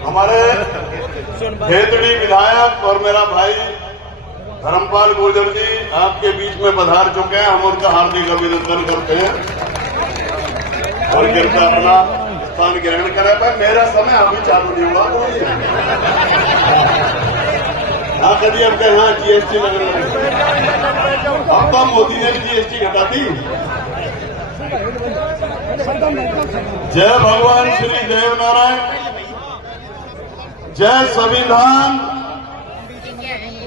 हमारे खेतड़ी विधायक और मेरा भाई धर्मपाल गुर्जर जी आपके बीच में पधार चुके हैं। हम उनका हार्दिक अभिनंदन करते हैं और कृपया अपना स्थान ग्रहण करें। भाई मेरा समय अभी चालू नहीं हुआ हाँ कभी हम कहें हाँ जीएसटी लग रहा है। अब तो मोदी ने जीएसटी घटा दी। जय भगवान श्री देव नारायण, जय संविधान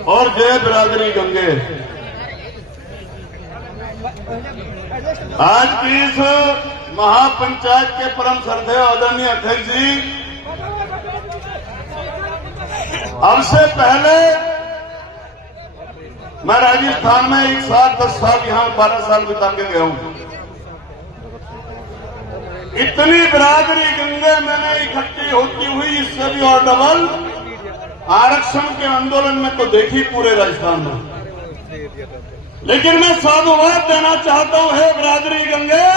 और जय बिरादरी गंगे। आज की इस महापंचायत के परम श्रद्धेय आदरणीय अध्यक्ष जी, अब से पहले मैं राजस्थान में 1 साल 10 साल यहां 12 साल बिता के गया हूं। इतनी बिरादरी गंगे मैंने इकट्ठी होती हुई इससे भी और डबल आरक्षण के आंदोलन में तो देखी पूरे राजस्थान में। लेकिन मैं साधुवाद देना चाहता हूं, हे बिरादरी गंगे,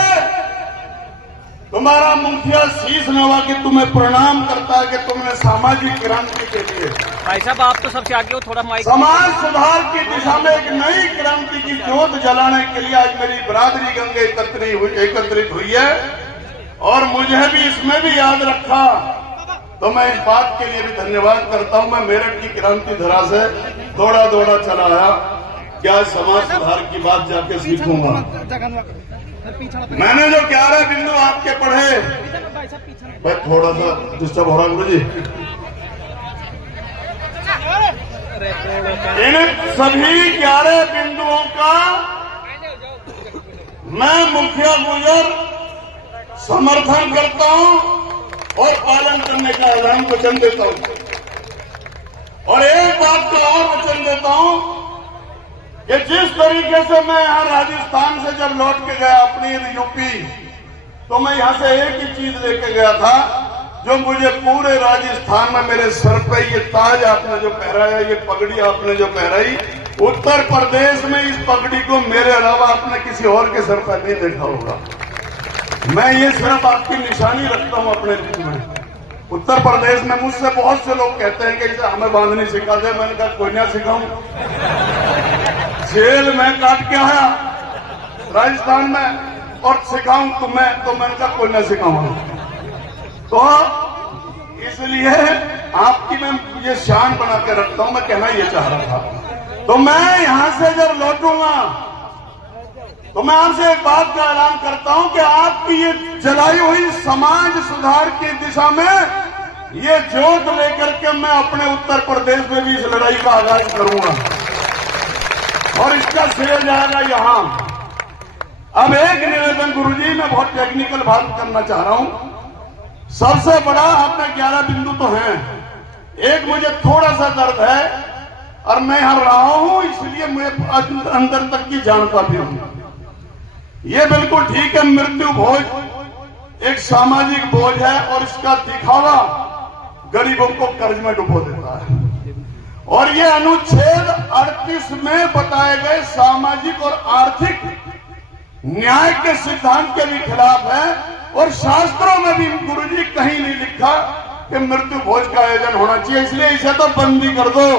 तुम्हारा मुखिया शीश नवा के तुम्हें प्रणाम करता है कि तुमने सामाजिक क्रांति के लिए, भाई साहब आप तो सबसे आगे हो, थोड़ा माइक, समाज सुधार की दिशा में एक नई क्रांति की ज्योत जलाने के लिए आज मेरी बिरादरी गंगे एकत्रित हुई है। और मुझे भी इसमें भी याद रखा, तो मैं इस बात के लिए भी धन्यवाद करता हूं। मैं मेरठ की क्रांति धरा से दौड़ा चला आया, क्या समाज सुधार की बात जाके सीखूंगा। मैंने जो 11 बिंदु आपके पढ़े, मैं थोड़ा सा डिस्टर्ब हो रहा गुरु जी, इन सभी 11 बिंदुओं का मैं मुखिया गुर्जर समर्थन करता हूं और पालन करने का ऐलान वचन देता हूं। और एक बात का और वचन देता हूं कि जिस तरीके से मैं यहां राजस्थान से जब लौट के गया अपनी यूपी, तो मैं यहां से एक ही चीज लेके गया था जो मुझे पूरे राजस्थान में मेरे सर पे ये ताज आपने जो पहराया, ये पगड़ी आपने जो पहराई, उत्तर प्रदेश में इस पगड़ी को मेरे अलावा आपने किसी और के सर पर नहीं देखा होगा। मैं ये सिर्फ आपकी निशानी रखता हूं अपने दिल में। उत्तर प्रदेश में मुझसे बहुत से लोग कहते हैं कि इसे हमें बांधनी सिखा दे। मैंने कहा कोई ना सिखाऊं, जेल में काट के आया राजस्थान में और सिखाऊं तुम्हें, तो मैंने कहा कोई ना सिखाऊंगा। तो इसलिए आपकी मैं ये शान बना के रखता हूं। मैं कहना ये चाह रहा था। तो मैं यहां से जब लौटूंगा तो मैं आपसे एक बात का ऐलान करता हूं कि आपकी ये जलाई हुई समाज सुधार की दिशा में ये जोत लेकर के मैं अपने उत्तर प्रदेश में भी इस लड़ाई का आगाज करूंगा और इसका श्रेय जाएगा यहां। अब एक निवेदन गुरुजी, मैं बहुत टेक्निकल बात करना चाह रहा हूं। सबसे बड़ा आपने 11 बिंदु तो हैं, एक मुझे थोड़ा सा दर्द है और मैं यहां रहा हूं इसलिए मुझे अंदर तक की जानता भी हूं। ये बिल्कुल ठीक है, मृत्यु भोज एक सामाजिक बोझ है और इसका दिखावा गरीबों को कर्ज में डुबो देता है। और ये अनुच्छेद 38 में बताए गए सामाजिक और आर्थिक न्याय के सिद्धांत के भी खिलाफ है। और शास्त्रों में भी गुरुजी कहीं नहीं लिखा कि मृत्यु भोज का आयोजन होना चाहिए, इसलिए इसे तो बंदी कर दो।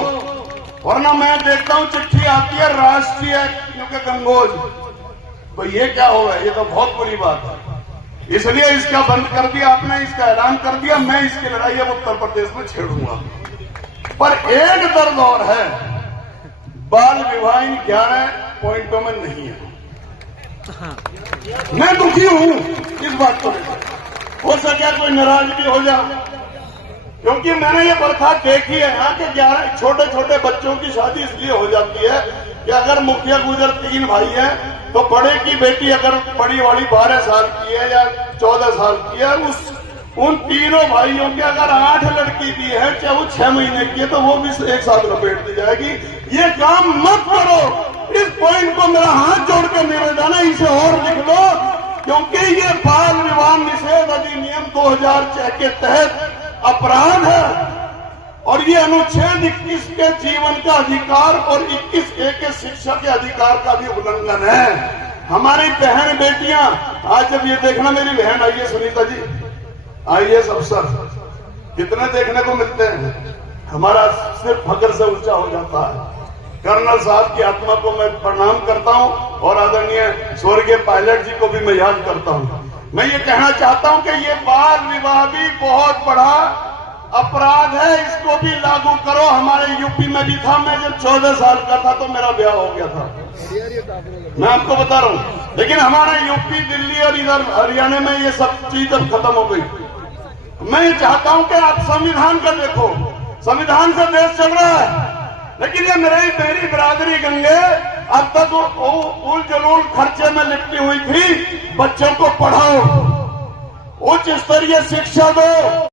वरना मैं देखता हूं चिट्ठी आती है राष्ट्रीय क्योंकि गंगोज, तो ये क्या होगा, ये तो बहुत बुरी बात है। इसलिए इसका बंद कर दिया आपने, इसका ऐलान कर दिया। मैं इसकी लड़ाई अब उत्तर प्रदेश में छेड़ूंगा। पर एक दर्द और है, बाल विवाह इन 11 पॉइंटों में नहीं है। मैं दुखी हूं इस बात को लेकर। हो सके कोई नाराजगी हो जाए, क्योंकि मैंने ये प्रथा देखी है यहाँ के 11 छोटे छोटे बच्चों की शादी इसलिए हो जाती है कि अगर मुखिया गुर्जर 3 भाई हैं तो बड़े की बेटी अगर बड़ी वाली 12 साल की है या 14 साल की है, उन तीनों भाइयों की अगर 8 लड़की भी है, चाहे वो 6 महीने की है, तो वो भी एक साथ लपेट दी जाएगी। ये काम मत करो। इस पॉइंट को मेरा हाथ जोड़ कर निवेदन है, इसे और लिख लो, क्योंकि ये बाल विवाह निषेध अधिनियम 2006 के तहत अपराध है। और ये अनुच्छेद 21 के जीवन का अधिकार और 21A के शिक्षा के अधिकार का भी उल्लंघन है। हमारी बहन बेटियां, आज जब ये देखना, मेरी बहन आई है सुनीता जी, IAS अफसर, कितने देखने को मिलते हैं। हमारा सिर्फ फख्र से ऊंचा हो जाता है। कर्नल साहब की आत्मा को मैं प्रणाम करता हूं और आदरणीय स्वर्गीय पायलट जी को भी मैं याद करता हूं। मैं ये कहना चाहता हूं कि ये बाल विवाह भी बहुत बड़ा अपराध है, इसको भी लागू करो। हमारे यूपी में भी था, मैं जब 14 साल का था तो मेरा ब्याह हो गया था, मैं आपको बता रहा हूं। लेकिन हमारा यूपी, दिल्ली और इधर हरियाणा में ये सब चीज अब खत्म हो गई। मैं ये चाहता हूं कि आप संविधान का देखो, संविधान से देश चल रहा है, लेकिन ये मेरी बिरादरी गंगे अब तक उल जलूल खर्चे में लिपटी हुई थी। बच्चों को पढ़ाओ, उच्च स्तरीय शिक्षा दो।